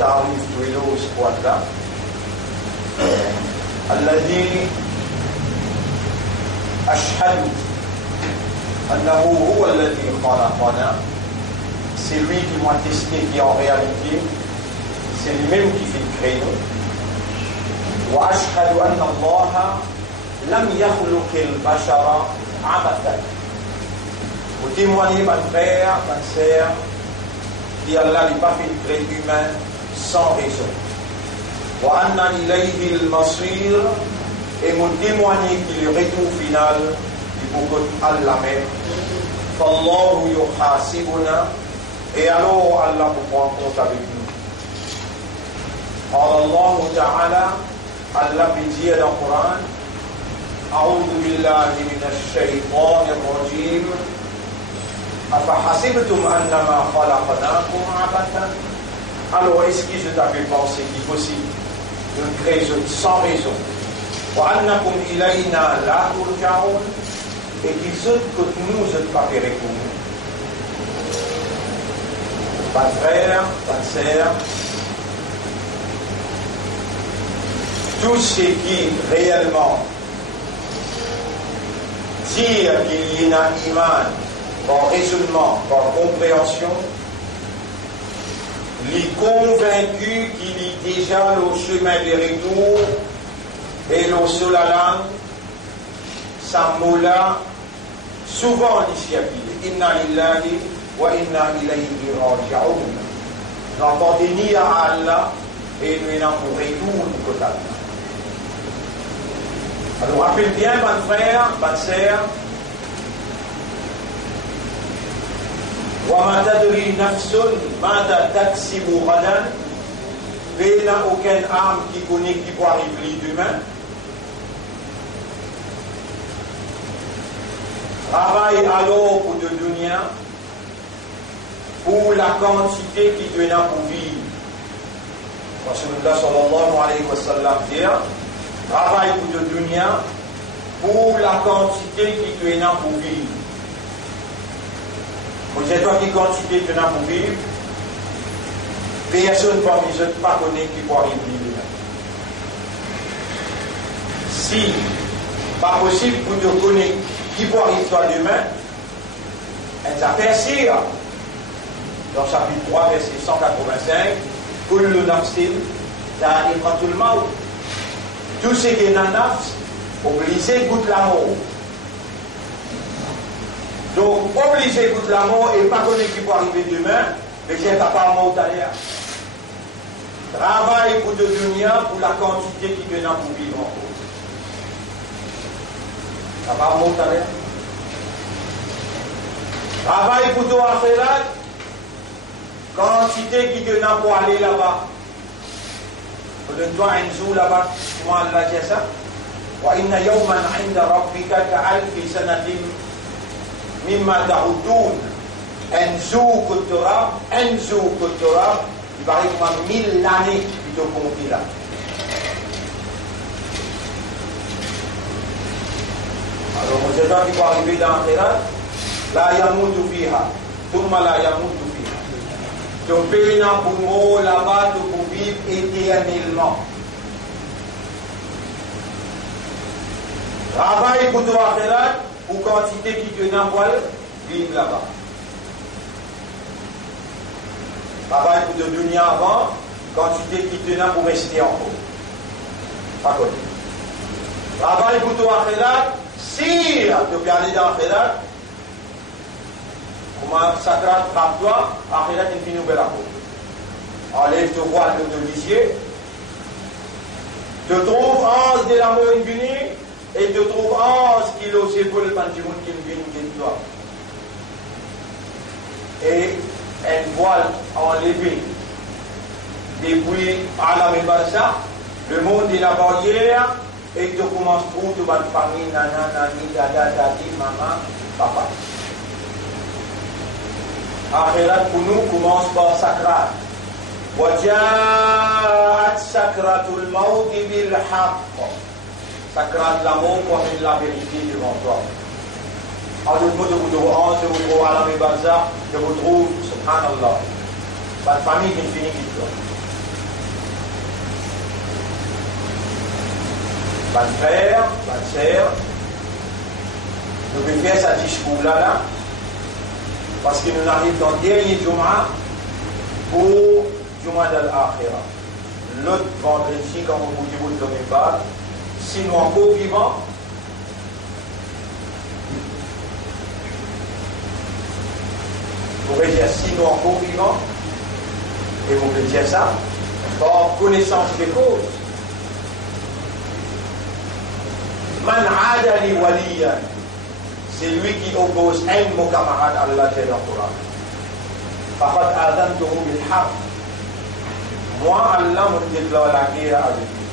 تعريف تويلوس قوة الذي أشهد أنه هو الذي خلقنا. C'est lui qui m'a testé, qui en réalité, c'est lui-même qui fait créer nous. وأشهد أن الله لم يخلق البشر عبثا. Vous témoignez, mon frère, ma sœur, qu'Allah n'a pas fait créer humain sans raison. وأن إليه المصير, et vous témoignez qu'il le retour final du beaucoup Allah même. فالله يحاسبنا, et alors Allah vous prend en compte avec nous. قال الله تعالى, Allah peut dire dans le Coran, أعوذ بالله من الشيطان الرجيم أفحسبتم أنما خلقناكم عبثا. Alors est-ce que je t'avais pensé qu'il est possible de créer sans raison, وأنكم إلينا لا ترجعون, et qu'ils autres que nous ne pas verrez pour nous. Pas de frère, pas de sœur, tout ce qui réellement dit qu'il y a un iman par raisonnement, par compréhension, les convaincus qu'il y a déjà le chemin de retour et le solalan, sa moula, souvent ici à pied. Inna lillahi wa inna ilayhi raji'un. N'entendez ni à Allah et nous n'en pour retour du côté. Alors rappelle bien, mon frère, ma sœur, وَمَا تَدْرِي نَفْسٌ مَاذَا تَكْسِبُ غَدًا. Il n'y a aucune âme qui connaît qui peut arriver demain. Travaille alors pour de dunya, pour la quantité qui te n'a pour vivre. Rasulullah sallallahu alayhi wa sallam dit, travaille pour de dunya, pour la quantité qui te n'a pour vivre. Vous savez toi qui quantité tu n'as pour vivre, personne parmi eux ne pas connaît qui peut arriver demain. Si pas possible pour te connaître qui peut arriver toi demain, elle s'aperçoit dans chapitre 3 verset 185, kullu nafsin dha'iqatul maut. Tout ce qui est dans nafs obligé goûte la mort. Donc, obligé goûte la mort et pas connaître qui peut arriver demain, mais j'ai pas mort d'ailleurs. Travaille pour de dunya, pour la quantité qui te n'a pour vivre encore. Ça va mort d'ailleurs. Travaille pour ton akhirat, quantité qui te n'a pour aller là-bas. Donne-toi un jour là-bas, comment Allah dit ça? Wa inna yawman 'inda rabbika ka'alfi sanatin mimma ta'udun. Un jour que tu auras, il va arriver à 1000 années qui te comptent là. Alors, on sait pas qui va arriver dans l'akhirat. La yamutu fiha, thumma la yamutu fiha. Tu payes un bourreau là-bas, tu peux vivre éternellement. Travaille pour ton akhirat, pour quantité qui te n'envoie, vivre là-bas. Travaille pour te dunya avant, quantité qui te n'a pour rester encore. Pas côté. Travaille pour ton akhirat, si tu peux aller dans l'akhirat, comment sacrat frappe-toi, akhirat est fini belle à côté. Enlève ton voile de l'isier, te trouve ange de l'amour infini, et te trouve ange qui l'ose pour le pantimon qui vient de toi. Et un voile enlevé depuis Alam et Barza, le monde est la barrière, et tu commences pour toute votre famille, nana, nani, dada, dadi, maman, papa. Akhirat pour nous commence par sakrat. وَجَاءَتْ سَكْرَةُ الْمَوْتِ بِالْحَقِّ. Sakrat l'amour comme la vérité devant toi. En d'autres mots, de vous trouve Alam et Barza, de vous trouve, subhanallah, votre famille qui finit qui toi. Ban frère, ban sœur, nous pouvons faire ce discours-là, parce que nous arrivons dans le dernier Juma pour Juma d'Al-Akhira. L'autre vendredi, quand on vous dit vous ne pas, si nous encore vivants, vous pouvez dire si nous encore vivants, et vous pouvez dire ça, par connaissance des causes. Man adali waliyan, c'est lui qui oppose un de mon camarade à Allah dans le Coran. Faqad adantuhu bil haqq. Moi, Allah me déclare la guerre avec lui.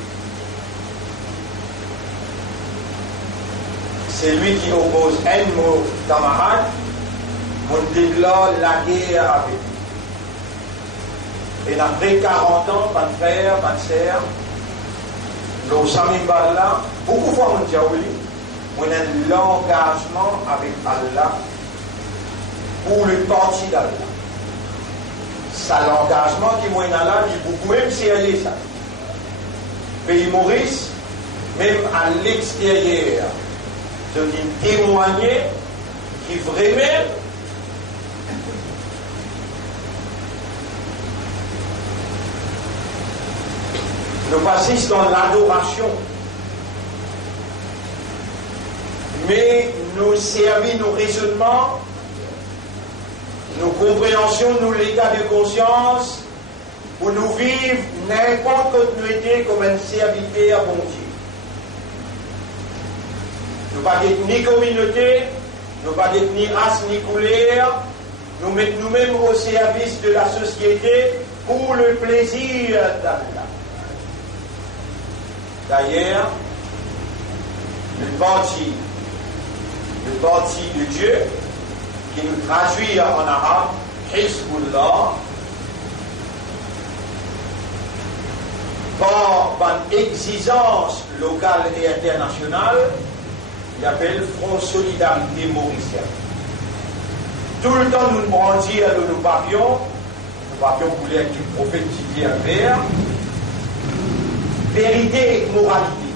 C'est lui qui oppose un de mon camarade, me déclare la guerre avec lui. Et après 40 ans, pas de frère, pas de sœur, le Samimballah, beaucoup de fois on dit on a un engagement avec Allah pour le parti d'Allah. Ça, l'engagement qui est là, il est beaucoup même sérieux ça. Pays Maurice, même à l'extérieur, je dis témoigner qui vraiment nous passons dans l'adoration, mais nous servir nos raisonnements, nos compréhensions, nos états de conscience, pour nous vivre n'importe continuité comme un serviteur à bon Dieu. Nous ne pas d'être ni communauté, nous ne pas d'être ni race ni couleur, nous mettons nous-mêmes au service de la société pour le plaisir d'Allah. D'ailleurs, le parti de Dieu, qui nous traduit en arabe, Hizbullah, par une exigence locale et internationale, il appelle Front Solidarité Mauricien. Tout le temps, nous brandir nos papillons voulaient être du prophète qui vient vers vérité et moralité.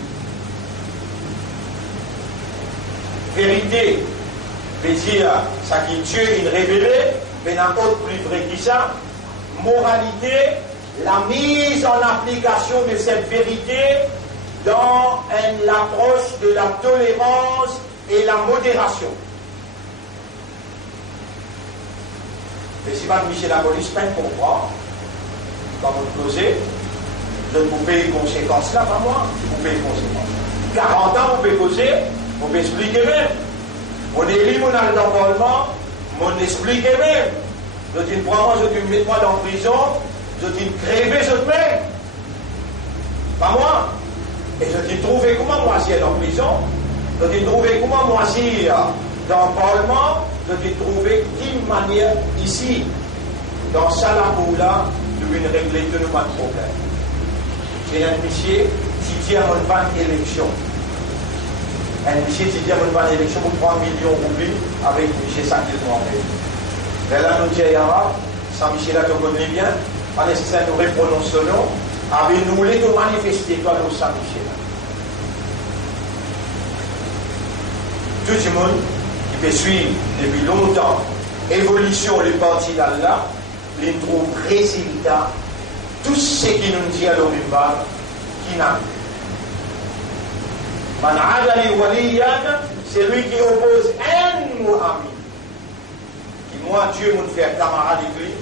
Vérité veut dire ça qui Dieu il révélé, mais n'a autre plus vrai que ça. Moralité, la mise en application de cette vérité dans l'approche de la tolérance et la modération. Mais si pas Michel la police peine comprendre, quand vous posez, vous pouvez les conséquences là, pas moi, vous pouvez les conséquences. 40 ans, vous pouvez poser, vous pouvez expliquer même. On est libre dans le Parlement, on explique même. Je dis, moi, je dis, mettez-moi dans la prison, je dis, crevez ce même. Pas moi. Et je dis, trouvez comment moi si dans la prison, je dis, trouvez comment moi si dans le Parlement, je dis, trouvez d'une manière ici, dans Salamoula, de une régler de nos problèmes. J'ai un monsieur qui dit à une bonne élection. Un monsieur qui dit à une bonne élection pour 3 millions de roubles avec M. Sakil Mohamed. Là, nous disons, sans Michel là, tu connais bien, en nécessaire nous reprenons ce nom, avec nous voulons nous manifester, toi, nous, sans Michel. Tout le monde qui peut suivre depuis longtemps l'évolution du parti d'Allah, il trouve résultat. Tout ce qui nous dit à l'Oribal, qui n'a Man adali waliyan, c'est lui qui oppose un ami. Qui, moi, Dieu, me fait camarade avec lui,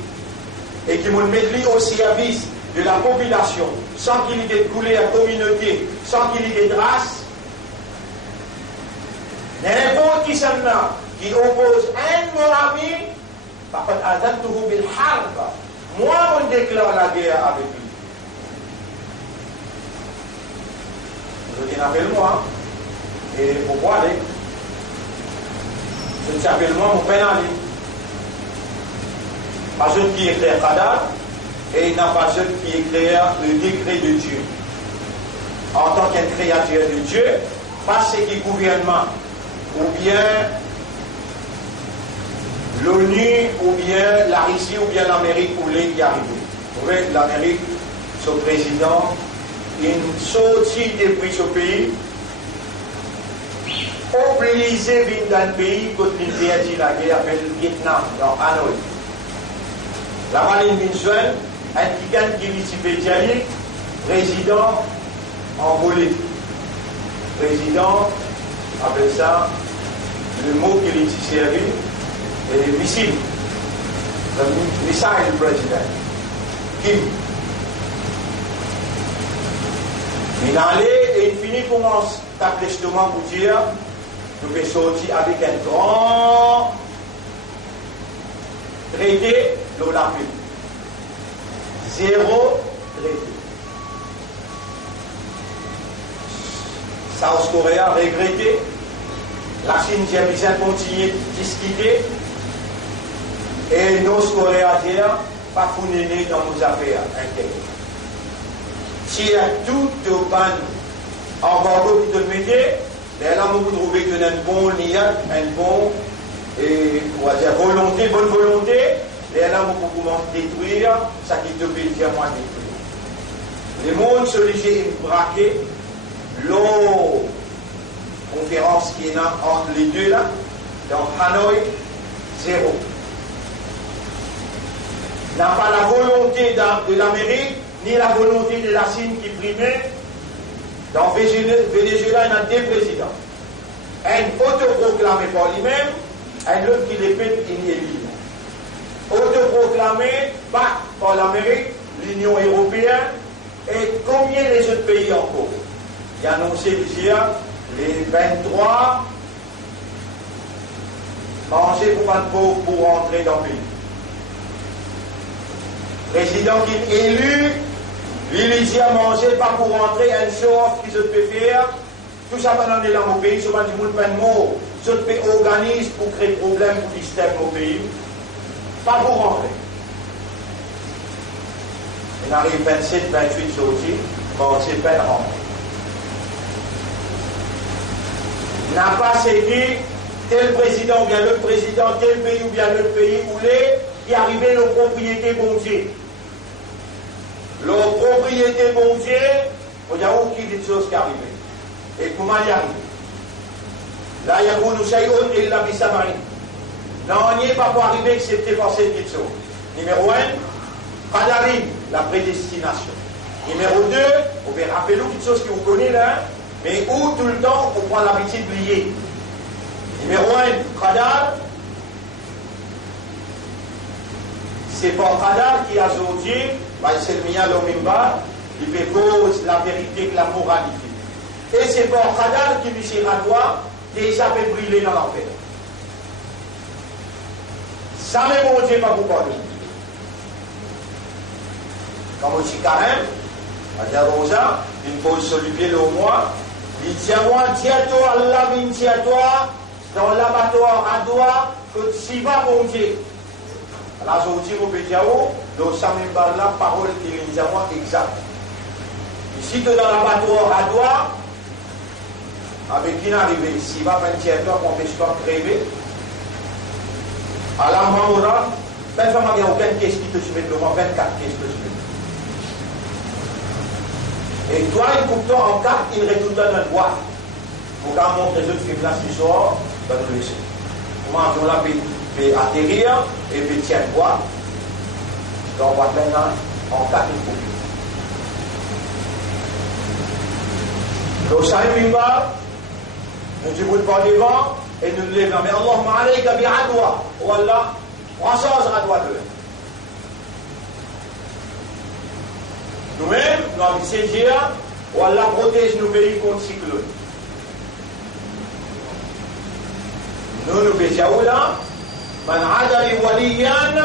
et qui me met lui au service de la population, sans qu'il y ait de couleur, communauté, sans qu'il y ait de race. N'importe qui s'en a, qui oppose un ami, par contre, adantuhu bil harb. Moi, on déclare la guerre avec lui. Je dis, appelle-moi. Et pourquoi aller? Je dis, appelle-moi, mon père aller. Pas celui qui éclaire Khadar, et il n'a pas celui qui éclaire le décret de Dieu. En tant qu'un créature de Dieu, pas ce qui gouvernement, ou bien l'ONU, ou bien la Russie, ou bien l'Amérique, ou les qui arrivent. Vous voyez, l'Amérique, son président, il sortit depuis ce pays, obligé dans le pays quand il dit la guerre avec le Vietnam, dans Hanoi. La marine Vincennes, un tigan qui est président en volée. Président, appelle ça, le mot qui est servi, et le missile. Le missile président. Kim. Il allait et il finit commence taper l'estomac pour dire nous pouvons sortir avec un grand traité de la pub. Zéro traité. South Korea a regretté. La Chine a continué de discuter. Et North Korea dit pas fouiner dans nos affaires internes. Si il y a tout au ban embargo qui te mettait, là, vous trouvez qu'il y a un bon lien, un bon, on va dire, volonté, bonne volonté, et là, vous pouvez détruire, ça qui te fait dire moins détruire. Le monde se léger une braquée, l'eau, conférence qui est là entre les deux là, dans Hanoi, zéro. N'a pas la volonté de l'Amérique, ni la volonté de la Chine qui primait. Dans Venezuela, il y a deux présidents. Un autoproclamé par lui-même, un autre qui les pète inéligible. Autoproclamé par l'Amérique, l'Union européenne, et combien les autres pays encore? Il a annoncé déjà les 23 manger pour un pauvre pour rentrer dans le pays. Président qui est élu, il dit à manger, pas pour rentrer, un show-off qui se peut faire. Tout ça pendant les langues au pays, souvent du monde peine mot, se peut organiser pour créer des problèmes pour le système au pays. Pas pour rentrer. Il arrive 27, 28 sorties, manger, peine rentrer. N'a pas cédé tel président ou bien l'autre président, tel pays ou bien l'autre pays, où les qui arrivait nos propriétés bon Dieu. Leur propriété bon Dieu, il y a aucune chose qui arrive. Et comment y arrive? Là, il y a beaucoup de choses et la vie samarine. Non, on n'y est pas pour arriver excepté par cette petite chose. Numéro 1, Qadarim, la prédestination. Numéro 2, on va rappeler une chose que vous connaissez là, mais où tout le temps on prend l'habitude de lier. Numéro 1, Qadar. C'est pas Qadar qui a aujourd'hui, c'est le mien, l'Omimba, il fait cause la vérité que la moralité. Et c'est pas Qadar qui lui sert à toi, déjà fait brûler dans l'enfer. Ça même mon Dieu pas pour parler. Comme on dit quand même, à dire Rosa, il pose sur le pied au mois, il dit à moi, tiens-toi, Allah, tiens-toi, dans l'abattoir à doigt, que tu vas mon Dieu. Alors, je vous dis, dans Samimbar, la parole qui est exacte. Ici, dans l'abattoir à doigt, avec qui n'arrive, s'il va faire un tiers-temps, qu'on ne peut pas crever, à la Mamoura, ben, ça m'a dit aucune caisse qui te suit, devant 24 caisses que tu mets. Et toi, il coupe toi en 4, il retourne dans notre boîte. Pour qu'on montre les autres qui place qui sort, ben, nous laisser. Comment on l'a fait atterrir et puis tiens boîte. Donc, on va maintenant en 4 coupes. Donc, ça y est, nous disons pas devant et nous levons. Mais Allahumma alayka bi adwa. Ou Allah, brassage adwa de nous-mêmes, nous avons saisir, ou Allah protège nos pays contre cyclone. Nous béchons là, man adali waliyan,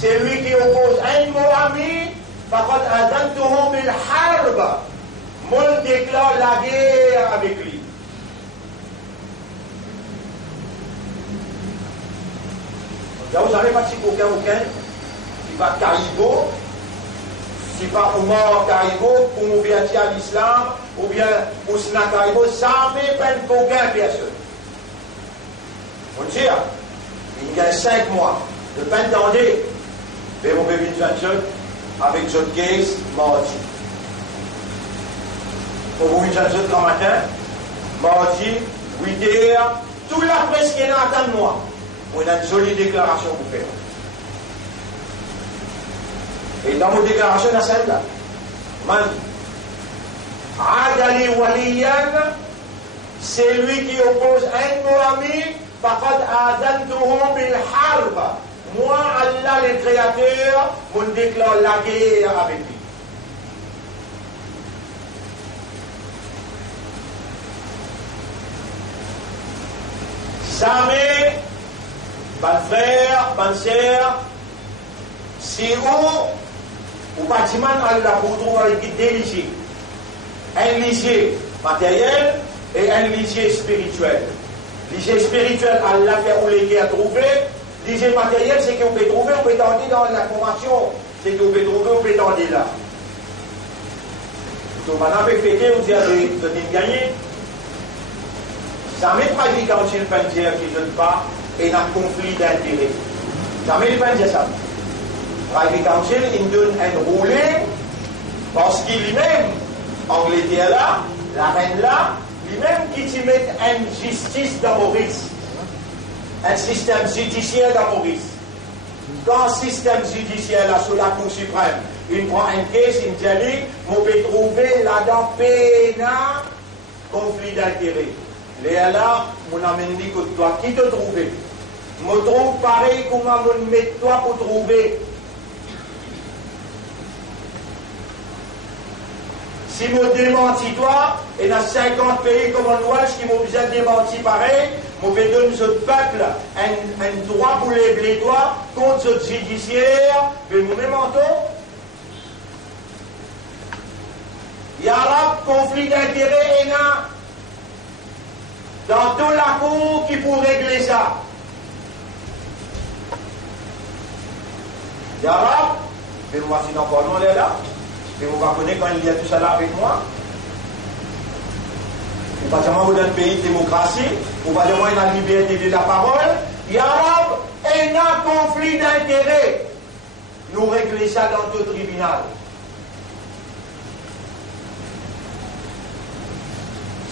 c'est lui qui oppose un mot ami, faqad adantuhu bil harb. Moi déclare la guerre avec lui. Vous savez pas si aucun qui va Caribo, si pas Omar Caribo, pour nous faire à l'islam, ou bien Ousna Caribo, ça ne fait pas aucun personne. On dit, il y a 5 mois, de peine d'année, mais on peut venir avec John Case, mardi. On vous venir grand matin, mardi, 8 heures, toute la presse qui est là attend moi. On a une jolie déclaration pour faire. Et dans vos déclarations, il y a celle-là. Man, Adali Waliyan, c'est lui qui oppose un de nos amis, faqad adantuhum bil harb. Moi, Allah, le Créateur, vous déclare la guerre avec lui. Jamais, bon frère, bonne sœur, si ou bâtiment Allah pour trouver des lycées, un lycée matériel et un lycée spirituel. Lycée spirituel, Allah fait où les à trouver. Lycée matériel, c'est qu'on peut trouver, on peut tenter dans la formation. C'est qu'on peut trouver, on peut tenter là. Donc maintenant, on peut fêter, on dit à gagner. Jamais pratique quand il peut dire qu'il ne donne pas et un conflit d'intérêt. Jamais il peut dire ça. Private Council, il donne un roulé parce qu'il lui-même, Angleterre là, la reine là, lui-même qui s'y met une justice dans Maurice. Un système judiciaire dans Maurice. Quand un système judiciaire là, sous la Cour suprême, il prend un case, il dit, on peut trouver là-dedans pénal conflit d'intérêt. Léa là, mon amène dit que toi, qui te trouver? Me trouve pareil comment me met toi pour trouver. Si je démentis toi, et dans 50 pays Commonwealth qui m'ont besoin de démentir pareil, je vais donner ce peuple un droit pour les toi contre ce judiciaire, mais mon même manteau. Il y a là conflit d'intérêt et dans toute la cour qui pour régler ça. Il y a là, mais moi si encore non est là. Et vous va connaître quand il y a tout ça là avec moi. Ou pas seulement dans un pays de démocratie, ou pas seulement dans la liberté de la parole. Il y a un conflit d'intérêts. Nous réglons ça dans tout tribunal.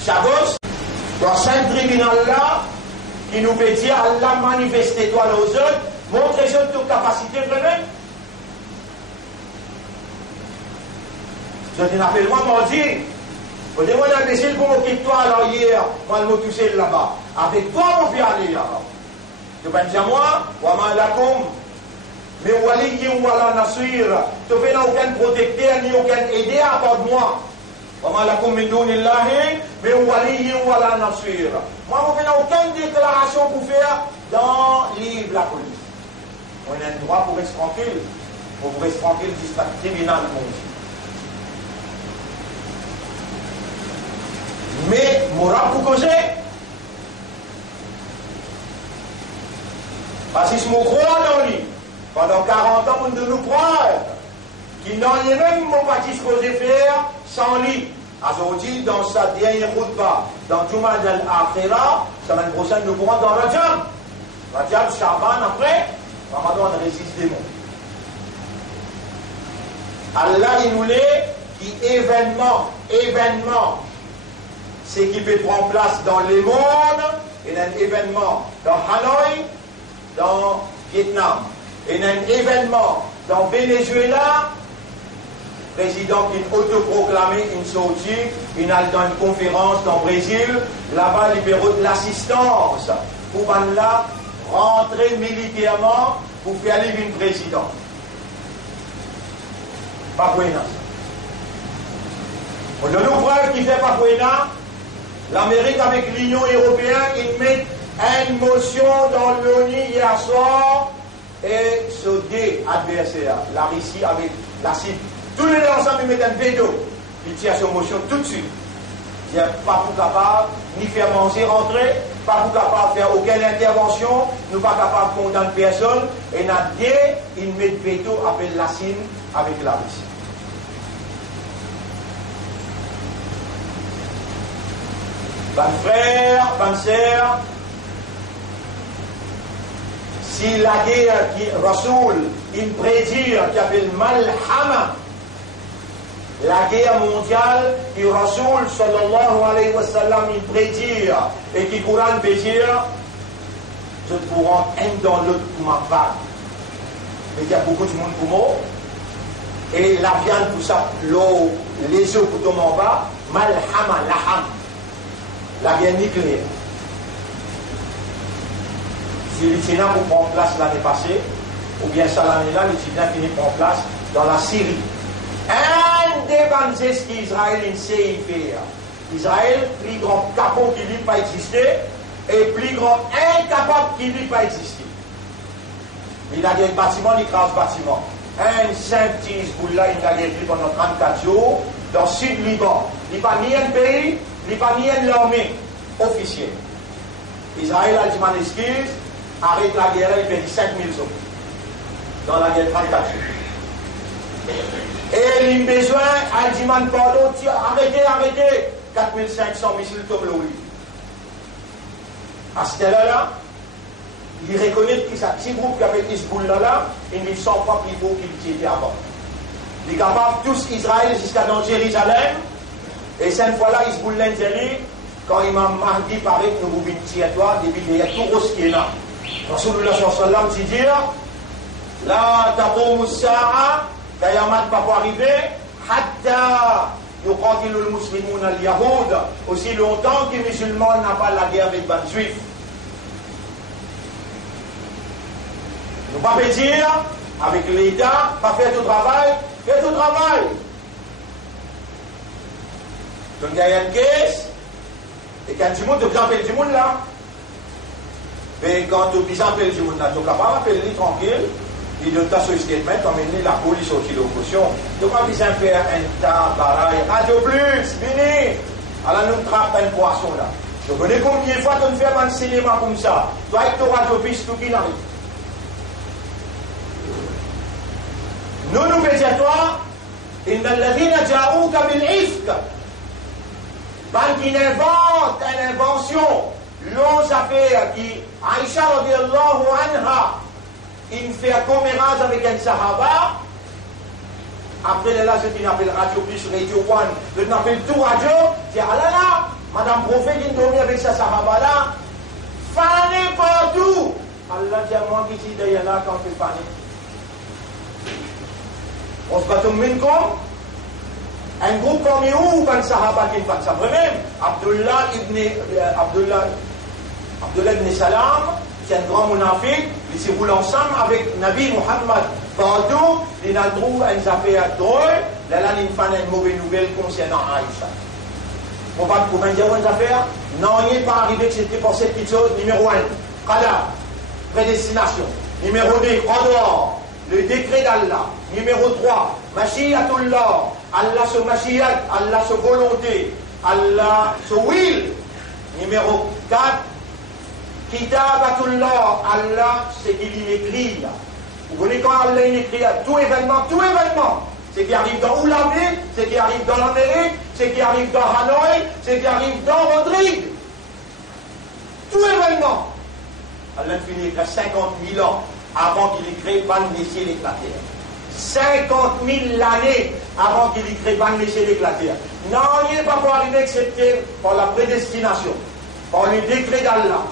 Chavos, dans ce tribunal-là, qui nous fait dire Allah manifestez-toi aux autres, montrez-vous toute capacité vraiment. Je t'ai appelé moi, mon Dieu. Vous dites, moi, l'imbécile pour m'occuper de toi, alors hier, moi, je me toucher là-bas. Avec toi, on peut aller là. Tu peux dire, moi, Wama lakum, mais wali ou wala nasir. Tu fais aucun protecteur, ni aucun aidé à part de moi. Wama lakum min dunillahi, mais wali ou wala nasir. Moi, je n'ai aucune déclaration pour faire dans le livre de la police. On a le droit pour rester tranquille. Pour rester tranquille du tribunal, mon Dieu. Mais, moral pour causer. Parce que si je crois dans lui, pendant 40 ans, on ne nous croit. Qui n'en est même pas ce qu'on faire sans lui. Aujourd'hui, dans sa dernière khutbah, dans Juma al-Akhira, semaine prochaine, nous pourrons dans Rajab. Rajab, Shaban, après, Ramadan, on résiste des mots. Allah, il nous l'est, qui événement, c'est qui peut prendre place dans le monde, et un événement dans Hanoï, dans Vietnam, et un événement dans Venezuela, président qui autoproclamé une sortie, il a dans une conférence dans le Brésil, là-bas, il libéraux de l'assistance pour là rentrer militairement pour faire aller une présidente. Pas buena. On donne une preuve qui fait pas buena. L'Amérique avec l'Union européenne, ils mettent une motion dans l'ONU hier soir et ce deux adversaires, la Russie avec la Syrie. Tous les deux ensemble, ils mettent un veto. Ils tirent cette motion tout de suite. Ils ne sont pas pour capable ni faire manger rentrer, pas pour capable de faire aucune intervention, nous pas capable de condamner personne. Et dans deux, ils mettent veto avec la Syrie, avec la Russie. Bon frère, bonne sœur, si la guerre qui Rasoul, il prédit, qui appelle Malhama, la guerre mondiale qui Rasoul sallallahu alayhi wa sallam il prédire et qui Coran peut dire, je pourrais un dans l'autre pour ma part. Mais il y a beaucoup de monde pour moi. Et la viande, tout ça, l'eau, les œufs pour tomber en bas, malhama, laham. La guerre nucléaire. Si l'Ukraine pour prendre place l'année passée, ou bien ça l'année-là, l'Ukraine finit prendre place dans la Syrie. Indépendance qu'Israël sait faire. Israël, plus grand capot qui lui pas exister, et plus grand incapable qui lui pas exister. Il a des bâtiments, il crase bâtiment. Un Saint-Is, il a gagné pendant 34 jours dans le sud Liban. Il n'y a pas ni un pays, il n'y a pas ni une armée officielle. Israël a dit mon excuse, arrête la guerre, il fait 5 000 hommes dans la guerre 34 jours. Et il a besoin, a dit mon pardon, arrêtez, 4 500 missiles tombent l'eau. À ce là il reconnaît que ça petit groupe qui avait Hezbollah là, ils ne sont pas plus beaux qu'ils étaient avant. Il est capable tous Israël jusqu'à dans Jérusalem, et cette fois-là, Hezbollah dit, quand Imam Mahdi paraît que nous venons tirer toi, depuis il y a tout ce qui est là. Rasulullah sallallahu alayhi wa sallam dit, la taqoumu sa'a, Kayamat pas pour arriver, hatta yuqatilu al-muslimun al-yahoud, aussi longtemps que les musulmans n'ont pas la guerre avec les juifs. Ne pas dire avec l'État, pas faire tout travail, faire tout travail. Donc il y a une caisse, et quand tu montes, tu peux appeler du monde là. Mais quand tu peux appeler du monde là, tu ne peux pas appeler tranquille, il donne ta statement, comme il dit la police au kilo caution. Tu ne peux pas faire un tas, pareil, radio plus, fini. Alors nous trappons une poisson là. Je connais combien de fois tu fais un cinéma comme ça. Toi avec ton radio plus, tout qui arrive. Nous disons toi, إن الذين جاءوك بالإفك, qui invente une invention, l'on affaire qui Aïcha radiallahu anha, il fait un commérage avec un sahaba. Après là, je t'appelle Radio Plus, Radio One, je t'appelle tout radio. Je dis, ah là là, Madame Prophète, qui dormit avec sa sahaba là, fané partout. Allah dit à moi qui dit d'ailleurs là quand tu fané. On se bat minkum, un groupe comme vous, un sahaba qui ne fait ça. Même Abdullah ibn Salam, c'est un grand monafik, il s'est roulé ensemble avec Nabi Muhammad. Partout, il a trouvé une affaire drôle, là, il fait une mauvaise nouvelle concernant Aïcha. On va vous dire une affaire? Non, il n'est pas arrivé que c'était pour cette petite chose. Numéro 1, Qadar, prédestination. Numéro 2, Qadar, le décret d'Allah. Numéro 3, Mashiatullah, Allah sur Mashiat, Allah sur volonté, Allah sur will. Numéro 4, Kitabatullah, Allah, c'est qu'il écrit. Vous voyez quand Allah écrit tout événement, c'est qui arrive dans Oulaville, c'est qui arrive dans l'Amérique, c'est qui arrive dans Hanoï, c'est qui arrive dans Rodrigue. Tout événement. Allah finit à 50 000 ans avant qu'il ait créé Ban les ciels et la terre. 50 000 années avant qu'il ait créé Ban les ciels et la terre. Non, il n'est pas pour arriver excepté par la prédestination, par le décret d'Allah,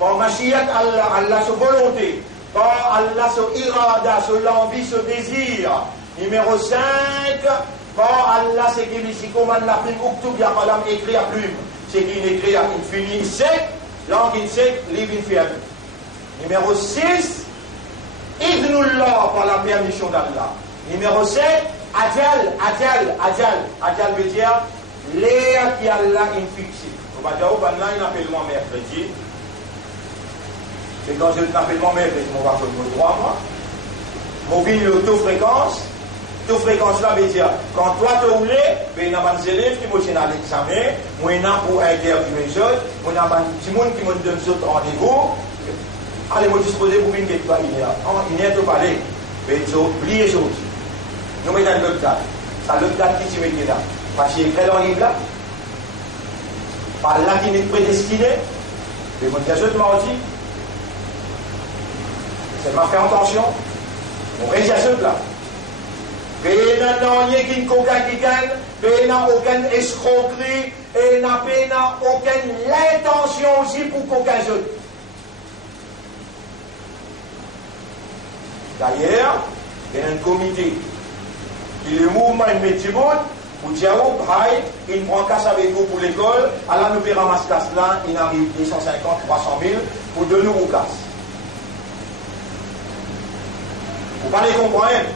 par Mashiach Allah, Allah sur volonté, par Allah sur irada, sur l'envie, sur désir. Numéro 5, par Allah c'est qu'il ici commande la plume, Uktub, il y a pas l'âme écrit à plume, c'est qu'il écrit à infini sec, langue in sec, livre infirme. Numéro 6, Idnullah, par la permission d'Allah. Numéro 7, Adjal veut dire l'air qui Allah in fixé. On va dire, oh, ben là, il appelle moi mercredi. C'est quand je t'appelle moi mercredi, on va faire le droit, moi. Mon vie, l'autofréquence. L'autofréquence là veut dire, quand toi tu roulé, il y a des élèves qui vont à l'examen, moi il y a pour interviewer les autres, moi il y a des petits gens qui me donnent des autres rendez-vous. Allez, moi disposer pour une question, il y a tout parler, mais il faut oublier ça aussi. Nous mettons l'autre date. C'est l'autre date qui se met là. Parce qu'il est écrit dans le livre là, par là qui est prédestiné, mais moi je te mardi, c'est ma fait attention, on réagit à ce là. Et maintenant, il n'y a qu'une coquin qui gagne, il n'a aucune escroquerie, et il n'a aucune intention aussi pour qu'aucun jeu. D'ailleurs, il y a un comité qui est le mouvement de Métiboude, pour dire, il prend casse avec vous pour l'école, alors nous verrons ma casse là, il arrive 250, 300 000 pour de nouveaux casses. Vous parlez comprendre?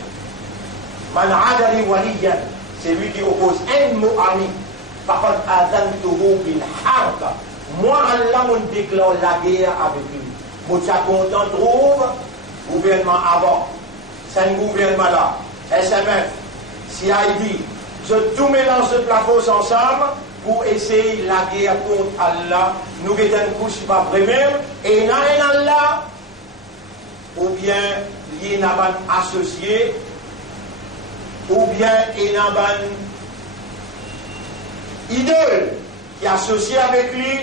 Man adali waliyan, c'est lui qui oppose un mot ami. Faqad adantuhu bil harb. Moi, Allah me déclare la guerre avec lui. Moi, je suis content de trouver gouvernement avant. C'est un gouvernement là. SMF, CID, je tout mélange de la force ensemble pour essayer la guerre contre Allah. Nous avons une couche pas vraiment. Et il y a un Allah, ou bien il y a un associé, ou bien il y a une idole qui est associée avec lui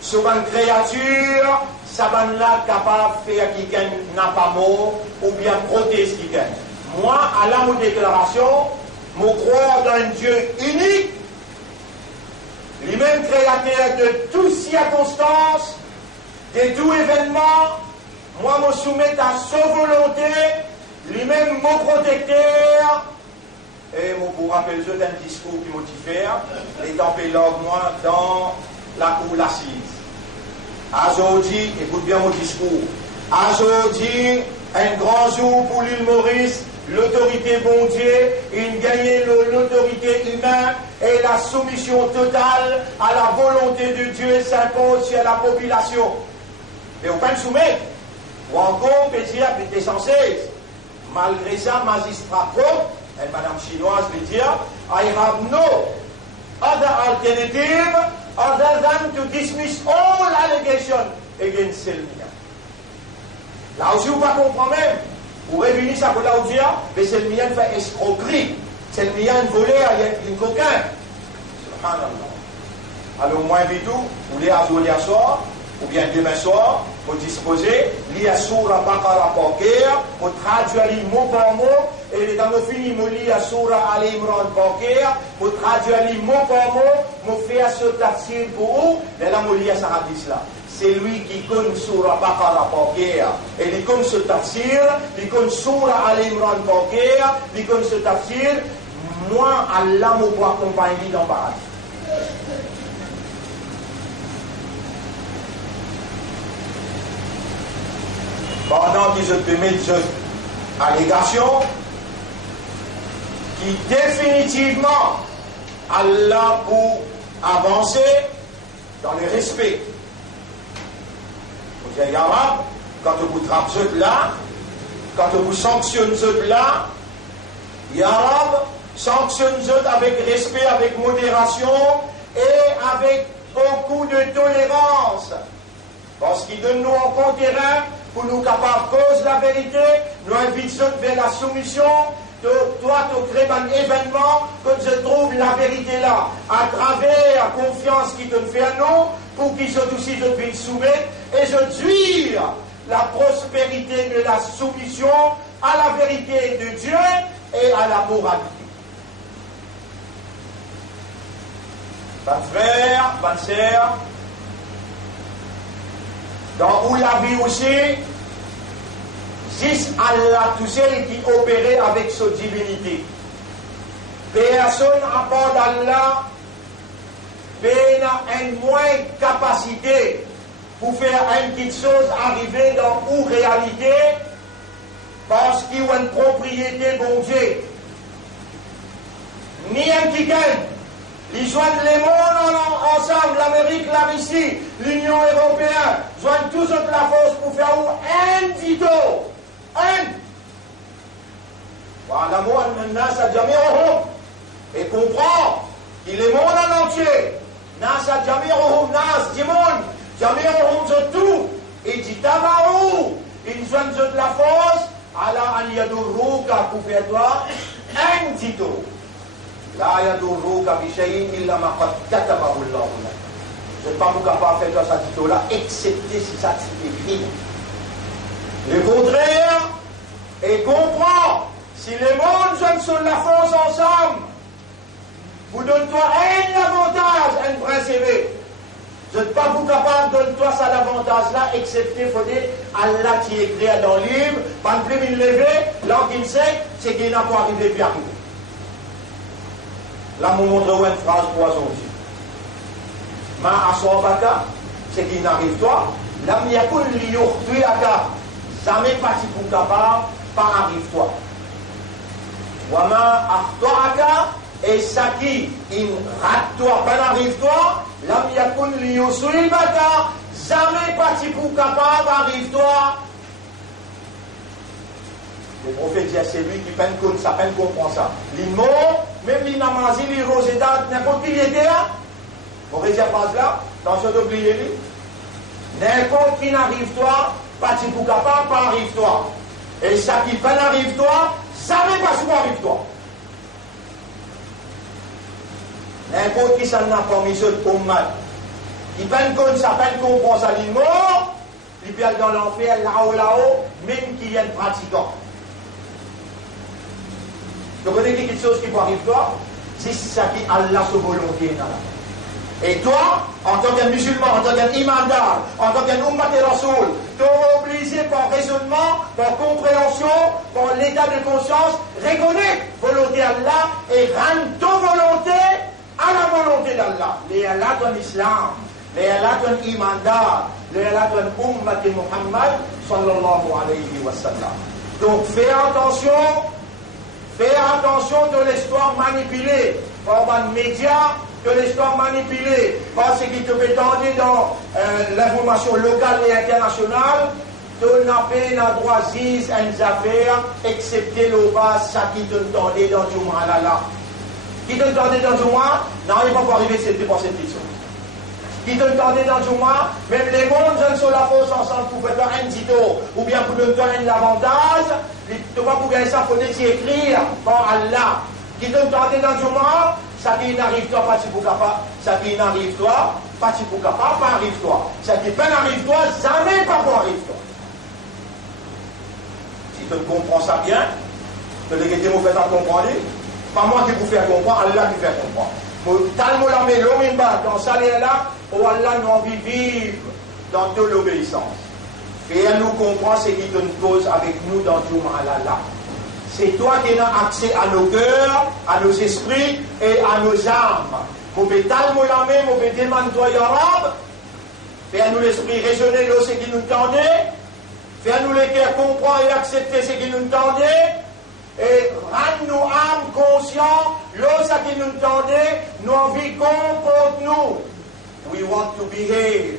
sur une créature, ça va là capable de faire qui gagne n'a pas mort, ou bien protéger qui gagne. Moi, à la mon déclaration, je crois dans un Dieu unique, lui-même créateur de toutes circonstances, de tout événement. Moi, je me soumets à sa volonté, lui-même mon protecteur. Et je vous rappelle un discours qui m'a dit faire, étant moi dans la cour l'assise. Aujourd'hui, écoute bien mon discours. Aujourd'hui, un grand jour pour l'île Maurice, l'autorité bon Dieu, il gagne l'autorité humaine et la soumission totale à la volonté de Dieu s'impose sur la population. Et on peut le soumettre. Ou encore, plaisir, était censé. Malgré ça, magistrat propre, et madame chinoise veut dire, I have no other alternative other than to dismiss all allegations against Selmia. Là aussi, vous ne comprenez même. Vous réunissez ça pour là où dire, mais Selmia fait escroquerie. Selmia volé à une coquin. Subhanallah. Alors, moi, invite tout, vous voulez aujourd'hui à soir, ou bien demain soir, vous disposez, lire Surah Baqarah Baqir, vous traduisez mot par mot, et dans le fini, vous lisez Surah Al Imran Baqir, vous traduisez mot par mot, vous faites ce tafsir pour vous, et là, vous lisez ce hadith là. C'est lui qui connaît Surah Baqarah Baqir, et il connaît ce tafsir, il connaît Surah Al Imran Baqir, il connaît ce tafsir, moi, Allah me doit accompagner dans le paradis. Pendant qu'ils se mettent cette allégation, qui définitivement Allah pour avancer dans le respect. Vous dites, Yarab, quand vous trappez ceux là, quand vous sanctionnez ceux là, Yarab sanctionne ceux avec respect, avec modération et avec beaucoup de tolérance. Parce qu'il donne nous encore terrain pour nous capables de cause la vérité, nous invitons vers la soumission. Toi, tu crées un événement que je trouve la vérité là, à travers la confiance qu'il te fait à nous, pour qu'ils soient aussi je puisse soumettre, et je dire la prospérité de la soumission à la vérité de Dieu et à la moralité. Bonne frère, bonne sœur, dans où la vie aussi, juste Allah, tout seul qui opérait avec sa divinité. Personne à part d'Allah n'a une moindre capacité pour faire une petite chose arriver dans une réalité parce qu'il y a une propriété bon Dieu. Ni un qui gagne. Ils joignent les mondes ensemble, l'Amérique, la Russie, l'Union européenne, joignent tous autres la force pour faire un dito. Un. Voilà, moi, Nasa Jamirohum. Et comprends qu'il est monde en entier. Nasa Jamirohum, Nas, Dimon, Jamirohum, c'est tout. Et dit Tamarou. Ils joignent toute la force. Allah Aliyadourouka pour faire toi un dito. La yadurruka bi shay'in illa ma qad katabahu Allah lak. Je ne suis pas capable de faire ça titre là, excepté si ça c'est écrit. Le contraire, et comprend, Si les mondes jeunes sur la force ensemble, vous donne-toi un avantage, un vrai CV. Je ne suis pas vous capable de donner-toi ça l'avantage-là, excepté faudrait Allah qui écrit dans le livre, pas de plus levé, l'an qu'il sait, c'est qu'il n'a pas arrivé puis arrivé. Là, je vous montre une phrase poison aussi. Ma aswabaka, c'est qu'il n'arrive toi, lam yakun li yukhtiaka, jamais parti pour capable, pas arrive toi. Wama akhtoaka, et ça qui in rate toi, pas n'arrive toi, lam yakun li yusibaka, jamais parti pour capable, arrive toi. Le prophète dit à celui qui peine comme ça, peine comprend ça. L'immo, même l'inamazi, l'iroseda, n'importe qui était là. Vous voyez cette phrase-là? Attention d'oublier lui. N'importe qui n'arrive toi, parti pour capable, pas arrive toi. Et ça qui peine arrive toi, jamais pas souvent arrive toi. N'importe qui ça n'a pas mis sur le mal. Qui peine comme ça, peine comprend ça, l'immo, il peut aller dans l'enfer, là-haut, même qu'il y ait un pratiquant. Donc, vous avez quelque chose qui peut arriver toi, c'est ça qui Allah sa volonté. Et toi, en tant qu'un musulman, en tant qu'un imandar, en tant qu'un ummat et rasoul, tu es obligé par raisonnement, par compréhension, par l'état de conscience, reconnaître volonté d'Allah et rendre ton volonté à la volonté d'Allah. Les Allah ton islam, les Allah ton imandar, les Allah ton ummat et Muhammad, sallallahu alayhi wa sallam. Donc, fais attention de l'histoire manipulée par les médias, de l'histoire manipulée par ce qui te fait tendre dans l'information locale et internationale. Tu n'as pas le droit d'y une affaire, excepté le bas, ça qui te tendait dans le Juma là. Qui te tendait dans le Juma, non, il ne va pas arriver pour cette question. Qui te tendait dans le Juma, même les mondes, je ne suis la force ensemble pour faire un tito, ou bien pour te donner l'avantage. Tu vas pouvoir ça, il faut écrire par Allah. Qui te tendait dans le Juma, ça qui n'arrive toi, pas si pour capable. Ça qui n'arrive toi, pas si pour capable, pas arrive toi. Ça qui peine arrive toi, jamais pas pour arrive toi. Si tu comprends ça bien, que les gens vous faites à comprendre, pas moi qui vous fais comprendre, Allah qui fait comprendre. Dans ça, là, où Allah nous envie de vivre dans toute l'obéissance. Et elle nous comprend ce qui donne cause avec nous dans tout malala. C'est toi qui as accès à nos cœurs, à nos esprits et à nos âmes. Mauvais tal molamé, mauvais demande toi Yarab. Fais-nous l'esprit raisonner de ce qui nous tendait. Fais-nous les cœurs comprendre et accepter ce qui nous tendait. Et rends-nous âmes conscients, ce qui nous tendait, nous envie comporte-nous. We want to behave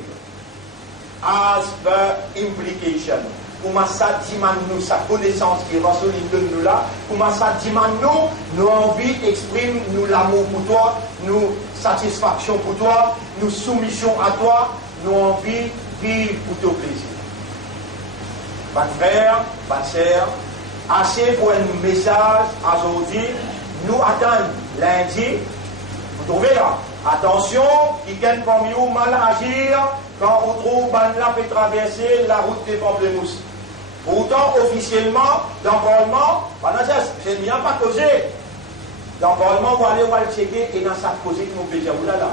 as the implication. Comment ça demande nous sa connaissance qui est Rasoul nous là, comment ça demande nous envie exprime nous l'amour pour toi, nous satisfaction pour toi, nous soumission à toi, nous envie vivre pour ton plaisir. Votre frère, votre sœur, assez pour un message aujourd'hui, nous attendons lundi, vous trouvez là, attention, quelqu'un parmi vous mal agir quand on trouve Banla peut traverser la route des pamplemousses. Pourtant, officiellement, dans le Parlement, c'est bien pas causé. Dans le Parlement, vous allez voir le checker et dans ça causé qui nous fait dire, oulala.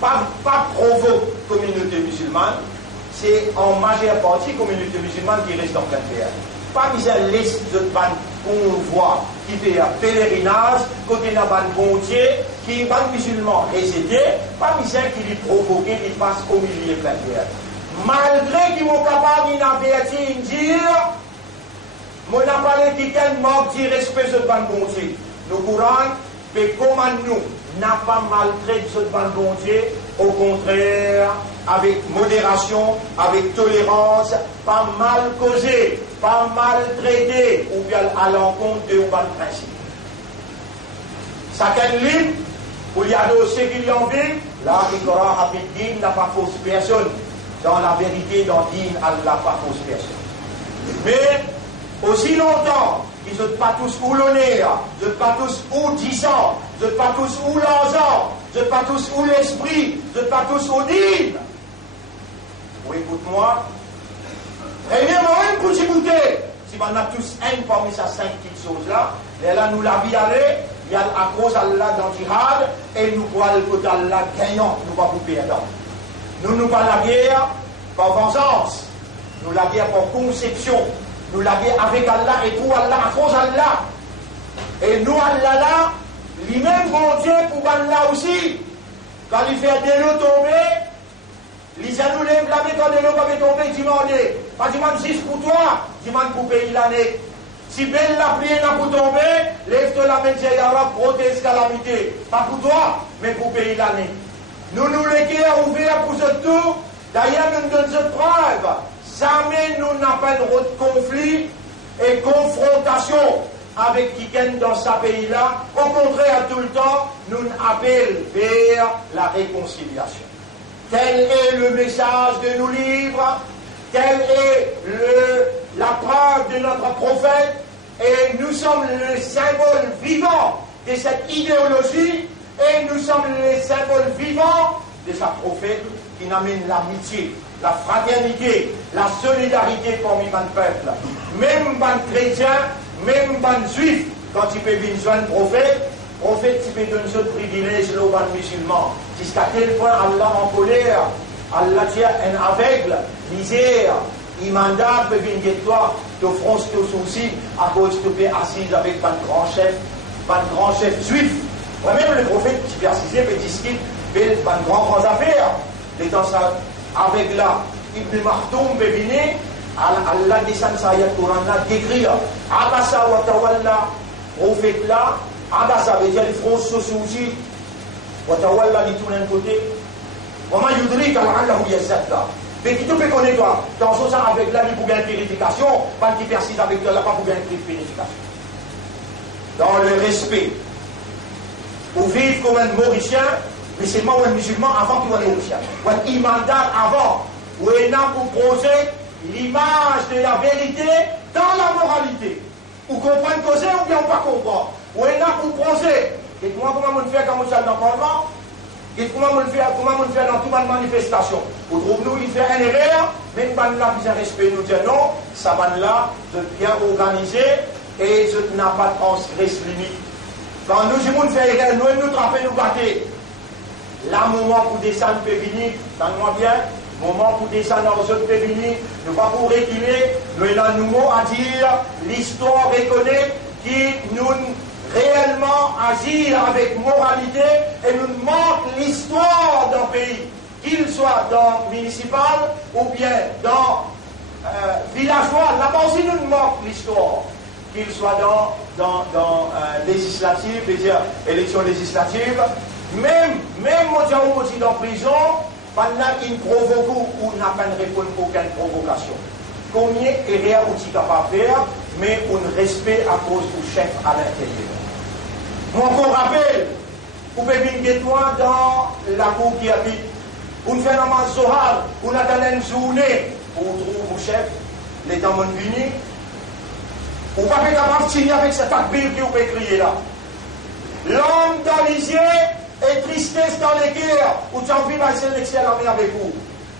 Pas provoque communauté musulmane, c'est en majeure partie communauté musulmane qui reste en plein terre. Pas mis à l'est de ban convoi qui fait un pèlerinage, côté d'un ban pontier, qui est ban musulman résidé, pas mis à qui lui provoquer, qui passe au milieu de plein terre. Malgré qu'ils sont capables d'avertir, de dire, mon appareil qui est mort de respect de ban pontier. Le Coran fait comment nous n'a pas maltraité ce ban pontier, au contraire, avec modération, avec tolérance, pas mal causé, pas maltraité, ou bien à l'encontre de ban principe. Chacun libre, pour y adosser qu'il y en vit, là, Ikora Habiddin n'a pas fausse personne. Dans la vérité, dans Dîn, Allah pas fausse personne. Mais, aussi longtemps, ils ne sont pas tous où l'honneur, ils ne sont pas tous où 10 ans, ils ne sont pas tous où l'argent, ils ne sont pas tous où l'esprit, ils ne sont pas tous où Dîn. Oui, écoute-moi. Premièrement, pour s'écouter, si on a tous un parmi ces 5 petites choses-là, et là nous la vie aller, il y a à cause d'Allah dans le djihad, et nous voyons le côté Allah gagnant, nous ne pas perdre. Nous pas la guerre par vengeance, nous la guerre par conception, nous la guerre avec Allah et pour Allah, à cause d'Allah. Et nous, Allah là, lui-même, bon Dieu, pour Allah aussi, quand il fait de l'eau tomber, les nous lèvent la main quand de l'eau va tomber, il demande, pas demande juste pour toi, demande pour payer l'année. Si belle la prière n'a pour tomber, lève-toi la main, j'ai la protège calamité. Pas pour toi, mais pour payer l'année. Nous les guerres ouverts pour ce tout, d'ailleurs, nous donnons cette preuve. Jamais nous n'avons pas de conflit et confrontation avec quelqu'un dans ce pays-là. Au contraire, tout le temps, nous appelons vers la réconciliation. Tel est le message de nos livres, telle est la preuve de notre prophète, et nous sommes le symbole vivant de cette idéologie, et nous sommes le symbole vivant de sa prophète qui amène l'amitié, la fraternité, la solidarité parmi le peuple. Même les chrétiens, même les juifs, quand ils peuvent venir joindre le prophète, il peut donner ce privilège aux musulmans. Jusqu'à quel point Allah en colère, Allah tient un aveugle, misère, il mandat peut venir de toi, te fronce tes soucis, à cause de tu es assise avec un grand chef juif. Même le prophète qui persisait, peut discuter, fait pas de grandes affaires. L'étant ça, avec là, Ibn Maktoum peut venir, Allah descend sa ayat Coran là, d'écrire, Abasa wa tawalla, prophète là, Abasa veut dire les fronces se soucis, wa tawalla, il tourne d'un côté, Waman yudrik al-allahu yazzadda. Mais qui te peut connaître toi, dans ce sens avec là, il faut gagner une purification, pas qui persiste avec toi là, pas pour gagner une purification. Dans le respect. Ou vivre comme un Mauricien, mais c'est moi ou un musulman avant qu'il soit un Mauricien. Ou un imandar avant. Ou un homme pour projet l'image de la vérité dans la moralité. Ou comprendre causer ou bien pas comprendre. Ou un homme pour projet. Dites-moi comment on fait quand on est dans le Parlement. Dites-moi comment on fait dans toute une manifestation. Vous trouvez nous, il fait un erreur, même pas là, puis un respect, nous disons non, ça va là, de bien organisé et je n'ai pas transgressé limite. Quand nous, si nous faisons erreur, nous trapper, nous battre. Là, moment pour descendre peut venir, entendez-moi bien, moment pour descendre dans les autres peut venir, nous pas pour reculer, nous avons un mot à dire, l'histoire reconnaît qui nous réellement agir avec moralité et nous manque l'histoire d'un pays, qu'il soit dans municipal ou bien dans villageois, là-bas aussi nous manque l'histoire, qu'il soit dans législative, c'est-à-dire élection législative, même moi aussi dans prison, pendant qu'il provoque ou n'a pas de réponse aucune provocation. Combien est ou tu capable de faire, mais on respect à cause du chef à l'intérieur. Moi, on rappelle, vous pouvez venir toi dans la cour qui habite. On fait un Zohar, on attend une journée pour trouver mon chef, les temps venus. Vous ne pouvez pas signer avec cet akbir qui vous peut crier là. L'homme dans les yeux et tristesse dans les cœurs, où tu as envie de passer l'excellent avec vous.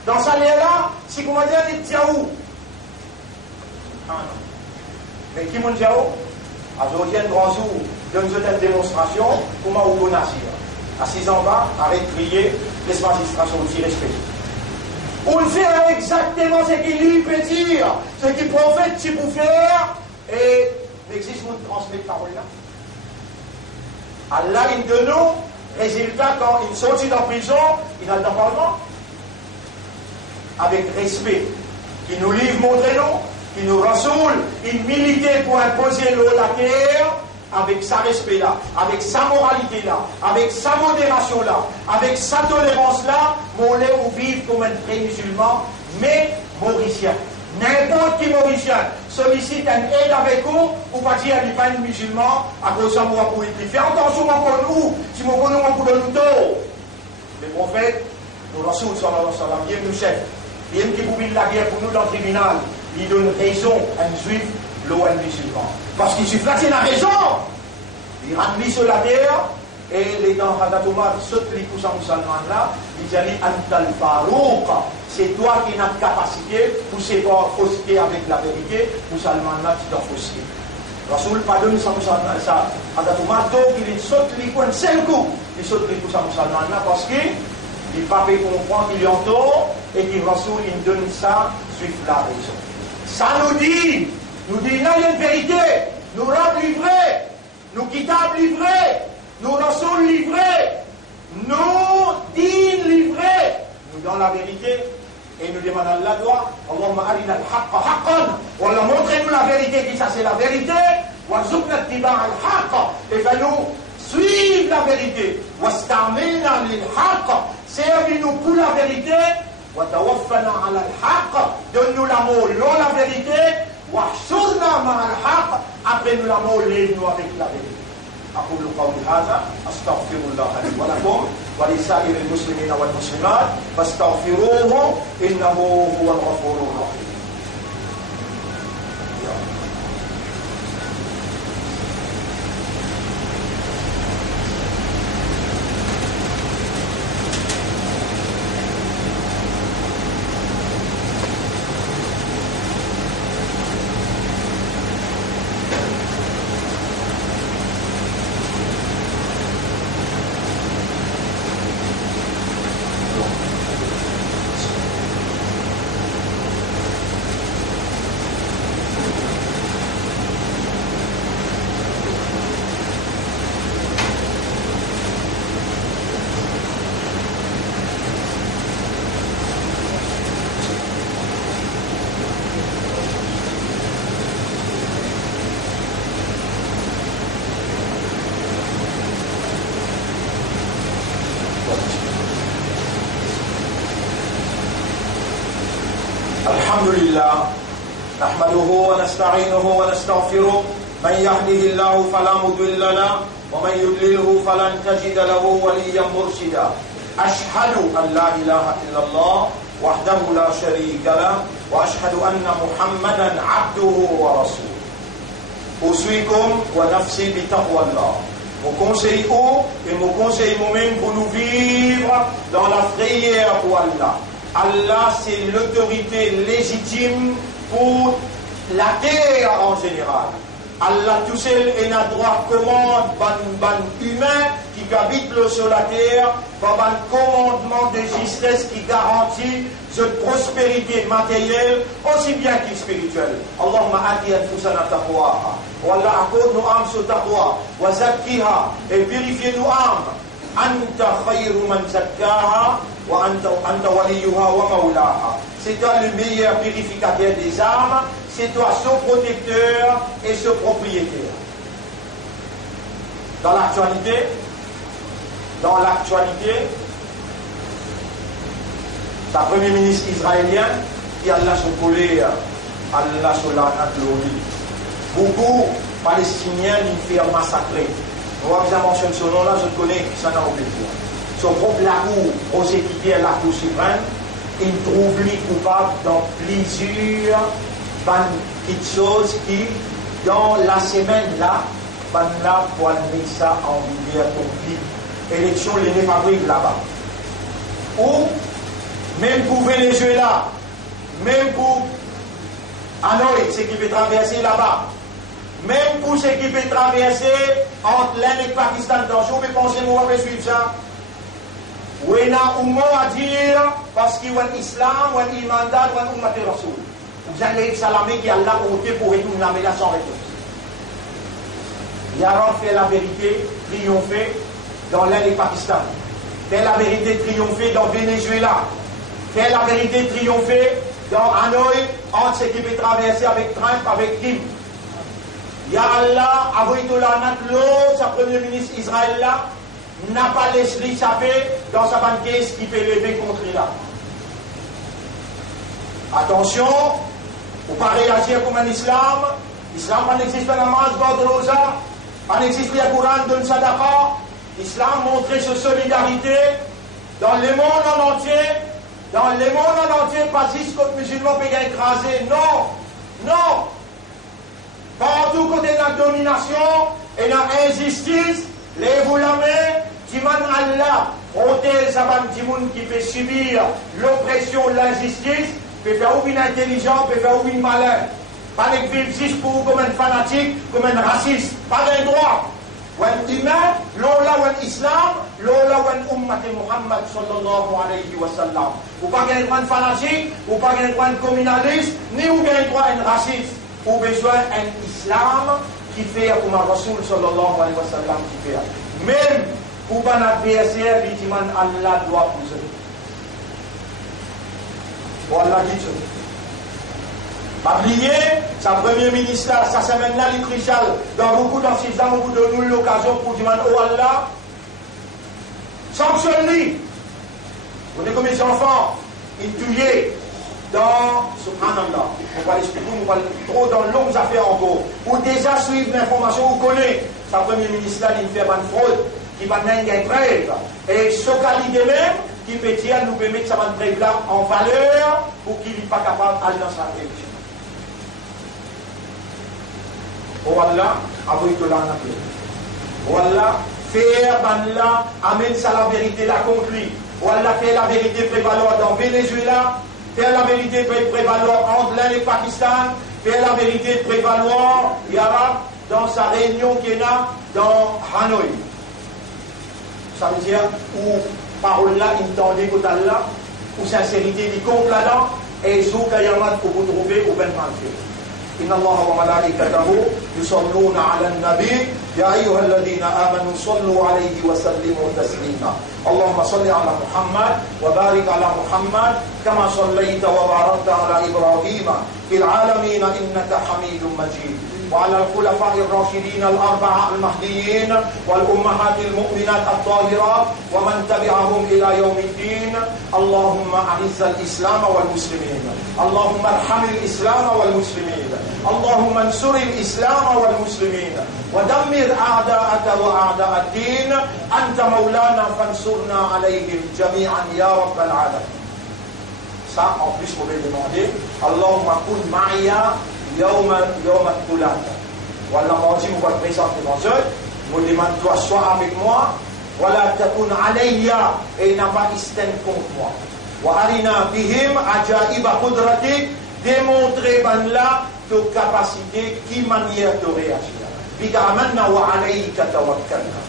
Dans ça là, si vous m'avez dit, tiens où? Ah non. Mais qui m'a dit où? Aujourd'hui, un grand jour, donne une démonstration, comment vous connaissez. Assis en bas, arrête de crier, les magistrats sont aussi respectés. On fait exactement ce qu'il lui peut dire, ce qu'il prophète, si vous faire, et l'existe de transmettre parole là. Allah, il de nous, résultat, quand il sortit en prison, il a le parlement, avec respect, qui nous livre, montrez-nous, qui nous rassemble, il militait pour imposer l'eau la terre, avec sa respect là, avec sa moralité là, avec sa modération là, avec sa tolérance là, mon lait ou vivre comme un vrai musulman, mais mauricien. N'importe qui mauricien sollicite un aide avec vous, ou pas dire qu'il n'est pas un musulman, à cause de moi pour lui faire attention pour nous, si mon connaît mon pour nous dos. Le prophète, nous Rasoul sallallahu alayhi wa sallam, il est le chef, il est qui vous la guerre pour nous dans le tribunal, il donne raison à un juif, l'eau à un musulman. Parce qu'il suffit là, c'est la raison. Il rentre sur la terre, et les gens, Hadat Omar, sautent les coussins musulmans là, ils disent Antal Farouk, c'est toi qui as la capacité pour séparer fausseté avec la vérité, pour seulement là tu dois fausseté. Rasul pardonne ça ada tomato qui saute les coins seul coup, il saute les coups ça musulman là parce que il pas comprendre qu'il entend et que Rasul il donne ça suivre la raison. Ça nous dit non, il y a une vérité, nous rab livrés, nous kitab livrés, nous Rasul livrés, nous dînes livrés, nous dans la vérité. Et nous demandons à Allah, Allahumma arina al-haqqa haqqan, Allah montrez-nous la vérité, qui ça c'est la vérité, warzuqna ittiba'a al-haqqa, et fais-nous suivre la vérité, wastamilna lil-haqqa, servis-nous pour la vérité, wa tawaffana ala al-haqqa, donne-nous l'amour, non la vérité, wahshurna ma'a al-haqqa, après nous l'amour, lève-nous avec la vérité. أقول قولي هذا أستغفر الله لي ولكم ولسائر المسلمين والمسلمات فاستغفروه إنه هو الغفور الرحيم. الحمد لله نحمده ونستعينه ونستغفره من يهده الله فلا مضل له ومن يضلله فلن تجد له وليا مرشدا أشهد أن لا إله إلا الله وحده لا شريك له وأشهد أن محمدا عبده ورسوله أوصيكم ونفسي بتقوى الله. Mon conseil et mon conseil moi-même pour nous vivre dans la prière pour Allah. Allah, c'est l'autorité légitime pour la terre en général. Allah tout seul est à droit commande ban humain qui habite sur la terre, par un commandement de justesse qui garantit cette prospérité matérielle aussi bien que spirituelle. Allahumma ati anfusana taqwaha. Wallah accorde nos âmes sur taqwa. Wa zakkiha. Et purifiez nos âmes. Anta khayru man zakkaha. Wa anta waliyuha wa maulaha. C'est toi le meilleur purificateur des âmes. C'est toi son protecteur et son propriétaire. Dans l'actualité, c'est le premier ministre israélien qui a lâché collé Allah sur la glorie. Beaucoup de Palestiniens l'ont fait massacrer. On va vous mentionner ce nom-là, je connais, ça n'a aucun dire. Son propre la cour, prosécuté à la cour suprême, il trouve lui coupable dans plusieurs petites choses qui, dans la semaine là, van là pour mettre ça en lumière conflit. Élection, les fabriques là-bas. Ou, même pour Venezuela, même pour Hanoï, ce qui peut traverser là-bas, même pour ce qui peut traverser entre l'Inde et le Pakistan, dans je vais penser, moi, je vais suivre ça. Ou il y a un mot à dire, parce qu'il y a un islam, ou un imandat, ou un ummat rasoul. Vous allez salamé qui a là côté pour retourner la médaille sans réponse. Yaron fait la vérité, triompher dans l'Inde et le Pakistan. Fait la vérité, triompher dans Venezuela. Fait la vérité, triompher dans Hanoï, entre ce qui peut traverser avec Trump, avec Kim. Ya Allah, Aboïdullah Natlo, sa premier ministre Israël là, n'a pas laissé échapper dans sa banquise qui peut lever contre là. Attention, faut pas réagir comme un islam. L'islam n'existe pas dans le bord de l'Oza, pas n'existe pas le Coran de Sadaqa. L'islam montre sa solidarité dans le monde en entier. Dans le monde en entier, pas juste contre les musulmans peut écraser. Non, non. Partout côté de la domination et de l'injustice, les vous la main, Timan Allah, protège saban timoun qui peut subir l'oppression, l'injustice, peut faire ou une intelligent, peut faire ou une malin. Pas de vivre juste pour comme un fanatique, comme un raciste. Pas de droit. Ou un humain, l'ola ou un islam, l'ola ou un ummat Muhammad sallallahu alayhi wa sallam. Ou pas gagner droit un fanatique, ou pas gagner droit un communaliste, ni ou gagner droit un raciste. Ou besoin un islam qui fait comme un Rasoul sallallahu alayhi wa sallam qui fait. Même pour pas adversaire, l'itiman Allah doit poser. Voilà dit ça. Pas oublier, sa premier ministre, sa semaine-là, il est crucial. Dans beaucoup d'incidents, beaucoup de nous l'occasion pour dire oh Allah, sanctionne-lui. Vous voyez comme les enfants, ils tuent dans Subhanallah. On va l'expliquer, on va trop dans longues affaires encore. Ou déjà suivre l'information, vous connaissez. Sa premier ministre, il fait une fraude, qui va mener une preuve. Et ce qualité même, qui peut dire, nous peut mettre sa preuve là en valeur pour qu'il n'est pas capable d'aller dans sa révolution. Oh Allah, avouez que là, oh Allah, faire là, amène ça la vérité là contre lui. Oh Allah, fait la vérité prévaloir dans Venezuela, faire la vérité prévaloir entre l'Inde et le Pakistan, faire la vérité prévaloir, Yarab, dans sa réunion qui est là, dans Hanoï. Ça veut dire, où parole là, intendez que Allah, où sincérité, il compte là-dedans, et sous Kayamat, pour vous trouver, ou ben manquer. إن الله وملائكته يصلون على النبي يا أيها الذين آمنوا صلوا عليه وسلموا تسليما اللهم صل على محمد وبارك على محمد كما صليت وباركت على إبراهيم في العالمين إنك حميد مجيد وعلى الخلفاء الراشدين الأربعة المهديين والأمهات المؤمنات الطاهرات ومن تبعهم إلى يوم الدين اللهم أعز الإسلام والمسلمين اللهم ارحم الإسلام والمسلمين اللهم انصر الإسلام والمسلمين ودمر أعداءك وأعداء الدين أنت مولانا فانصرنا عليهم جميعا يا رب العالمين. Ça, en plus, vous pouvez demander Allahumma kun ma'ya يوم الثلاثاء ولا mardi vous va présenter dans eux vous demande toi sois avec moi ولا تكن علي et n'a pas isten contre moi وارنا بهم عجائب قدرتك démontrer ben là ta capacité qui manière de réagir بك آمنا وعليك توكلنا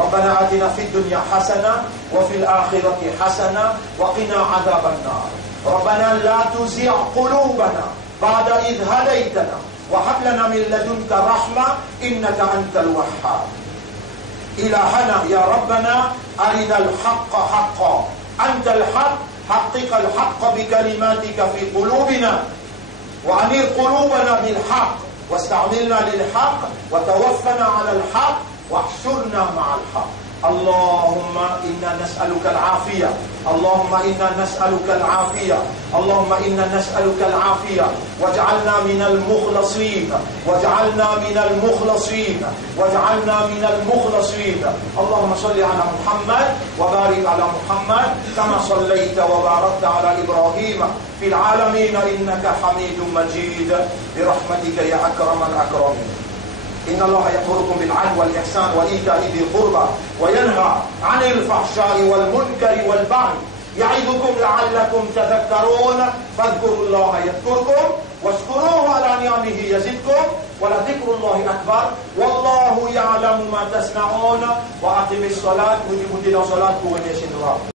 ربنا آتنا في الدنيا حسنة وفي الآخرة حسنة وقنا عذاب النار ربنا لا تزغ قلوبنا بعد إذ هديتنا وهب لنا من لدنك رحمة إنك أنت الوهاب إلهنا يا ربنا أرنا الحق حقا أنت الحق حقق الحق بكلماتك في قلوبنا وأنير قلوبنا بالحق واستعملنا للحق وتوفنا على الحق واحشرنا مع الحق اللهم إنا نسألك العافية اللهم إنا نسألك العافية اللهم إنا نسألك العافية واجعلنا من المخلصين واجعلنا من المخلصين واجعلنا من المخلصين اللهم صل على محمد وبارك على محمد كما صليت وباركت على إبراهيم في العالمين إنك حميد مجيد برحمتك يا أكرم الأكرمين إن الله يأمركم بالعدل والإحسان وإيتاء ذي القربى وينهى عن الفحشاء والمنكر والبغي يعظكم لعلكم تذكرون فاذكروا الله يذكركم واشكروه على نعمه يزدكم ولذكر الله أكبر والله يعلم ما تصنعون وأقم الصلاة وجبوا الصلاة